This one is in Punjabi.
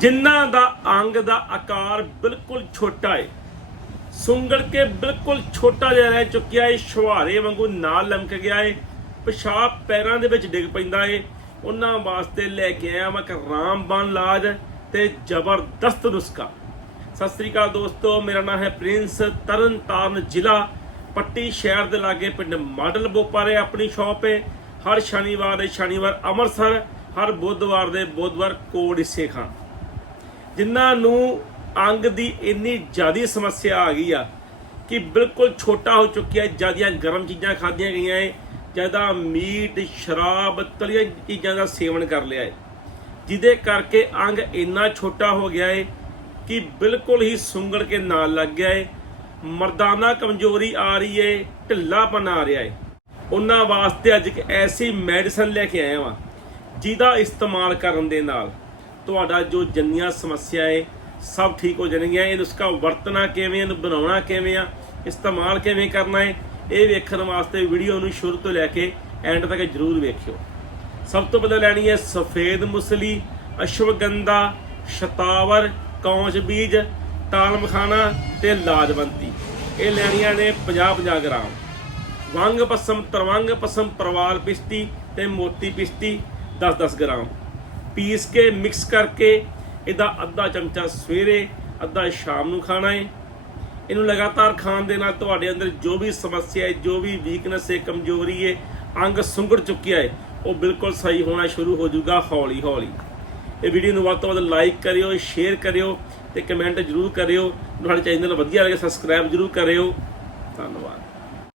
ਜਿਨ੍ਹਾਂ ਦਾ ਅੰਗ ਦਾ ਆਕਾਰ ਬਿਲਕੁਲ ਛੋਟਾ ਹੈ ਸੁੰਗੜ ਕੇ ਬਿਲਕੁਲ ਛੋਟਾ ਜਿਹਾ ਰਹਿ ਚੁੱਕਿਆ ਹੈ ਸ਼ਵਾਰੇ ਵਾਂਗੂ ਨਾਲ ਲਮਕ ਗਿਆ ਹੈ ਪਿਸ਼ਾਬ ਪੈਰਾਂ ਦੇ ਵਿੱਚ ਡਿੱਗ ਪੈਂਦਾ ਹੈ ਉਹਨਾਂ ਵਾਸਤੇ ਲੈ ਕੇ ਆਇਆ ਮੈਂ ਇੱਕ ਰਾਮਬਾਨ ਲਾਜ ਤੇ ਜ਼ਬਰਦਸਤ ਨੁਸਖਾ। ਸਤਿ ਸ੍ਰੀ ਅਕਾਲ ਦੋਸਤੋ, ਮੇਰਾ ਨਾਮ ਹੈ ਪ੍ਰਿੰਸ ਤਰਨਤਾਰਨ ਜ਼ਿਲ੍ਹਾ, ਪੱਟੀ ਸ਼ਹਿਰ ਦੇ ਲਾਗੇ ਪਿੰਡ ਮਾਡਲ ਬੋਪਾਰੇ ਆਪਣੀ ਸ਼ਾਪ ਹੈ ਹਰ ਸ਼ਨੀਵਾਰ ਦੇ ਸ਼ਨੀਵਾਰ ਅੰਮ੍ਰਿਤਸਰ, ਹਰ ਬੁੱਧਵਾਰ ਦੇ ਬੁੱਧਵਾਰ ਕੋੜ ਇਸੇ ਖਾਂ ਜਿਨ੍ਹਾਂ ਨੂੰ ਅੰਗ ਦੀ ਇੰਨੀ ਜ਼ਿਆਦੀ ਸਮੱਸਿਆ ਆ ਗਈ ਆ ਕਿ ਬਿਲਕੁਲ ਛੋਟਾ ਹੋ ਚੁੱਕਿਆ ਜਿਆਦੀਆਂ ਗਰਮ ਚੀਜ਼ਾਂ ਖਾਧੀਆਂ ਗਈਆਂ ਏ ਜ਼ਿਆਦਾ ਮੀਟ, ਸ਼ਰਾਬ, ਤਲੀਆਂ ਚੀਜ਼ਾਂ ਦਾ ਸੇਵਨ ਕਰ ਲਿਆ ਏ ਜਿਹਦੇ ਕਰਕੇ ਅੰਗ ਇੰਨਾ ਛੋਟਾ ਹੋ ਗਿਆ ਏ ਕਿ ਬਿਲਕੁਲ ਹੀ ਸੁੰਗੜ ਕੇ ਨਾਲ ਲੱਗ ਗਿਆ ਏ ਮਰਦਾਨਾ ਕਮਜ਼ੋਰੀ ਆ ਰਹੀ ਏ ਢਿੱਲਾਪਨ ਆ ਰਿਹਾ ਏ ਉਹਨਾਂ ਵਾਸਤੇ ਅੱਜ ਇੱਕ ਐਸੀ ਮੈਡੀਸਨ ਲੈ ਕੇ ਆਇਆ ਵਾਂ, ਜਿਹਦਾ ਇਸਤੇਮਾਲ ਕਰਨ ਦੇ ਨਾਲ। ਤੁਹਾਡਾ ਜੋ ਜੰਨੀਆਂ ਸਮੱਸਿਆ ਏ, ਸਭ ਠੀਕ ਹੋ ਜਾਣਗੀਆਂ। ਇਹ ਨੁਸਖਾ ਵਰਤਣਾ ਕਿਵੇਂ, ਇਹਨੂੰ ਬਣਾਉਣਾ ਕਿਵੇਂ ਆ, ਇਸਤੇਮਾਲ ਕਿਵੇਂ ਕਰਨਾ ਹੈ ਇਹ ਵੇਖਣ ਵਾਸਤੇ ਵੀਡੀਓ ਨੂੰ ਸ਼ੁਰੂ ਤੋਂ ਲੈ ਕੇ ਐਂਡ ਤੱਕ ਜਰੂਰ ਵੇਖਿਓ। ਸਭ ਤੋਂ ਪਹਿਲਾਂ ਲੈਣੀ ਹੈ ਸਫੇਦ ਮੁਸਲੀ, ਅਸ਼ਵਗੰਧਾ, ਸ਼ਤਾਵਰ, ਕੌਂਚ ਬੀਜ ਤਾਲ ਮਖਾਣਾ ਤੇ ਲਾਜਵੰਤੀ। ਇਹ ਲੈਣੀਆਂ ਨੇ 50-50 ਗ੍ਰਾਮ। ਵੰਗ ਪਸਮ ਤਰਵੰਗ ਪਸਮ ਪਰਵਾਲ ਪਿਸਤੀ ਤੇ ਮੋਤੀ ਪਿਸਤੀ 10-10 ਗ੍ਰਾਮ। ਪੀਸ ਕੇ ਮਿਕਸ ਕਰਕੇ ਇਹਦਾ ਅੱਧਾ ਚਮਚਾ ਸਵੇਰੇ, ਅੱਧਾ ਸ਼ਾਮ ਨੂੰ ਖਾਣਾ ਹੈ। ਇਹਨੂੰ ਲਗਾਤਾਰ ਖਾਣ ਦੇ ਨਾਲ ਤੁਹਾਡੇ ਅੰਦਰ ਜੋ ਵੀ ਸਮੱਸਿਆ ਹੈ, ਜੋ ਵੀ ਵੀਕਨੈਸ ਹੈ, ਕਮਜ਼ੋਰੀ ਹੈ, ਅੰਗ ਸੁੰਗੜ ਚੁੱਕਿਆ ਹੈ, ਉਹ ਬਿਲਕੁਲ ਸਹੀ ਹੋਣਾ ਸ਼ੁਰੂ ਹੋ ਜਾਊਗਾ ਹੌਲੀ ਹੌਲੀ ਇਹ ਵੀਡੀਓ ਨੂੰ ਵੱਧ ਤੋਂ ਵੱਧ ਲਾਈਕ ਕਰਿਓ ਸ਼ੇਅਰ ਕਰਿਓ ਤੇ ਕਮੈਂਟ ਜਰੂਰ ਕਰਿਓ। ਤੁਹਾਡੇ ਚੈਨਲ ਵਧੀਆ ਲੱਗੇ ਸਬਸਕ੍ਰਾਈਬ ਜਰੂਰ ਕਰਿਓ। ਧੰਨਵਾਦ।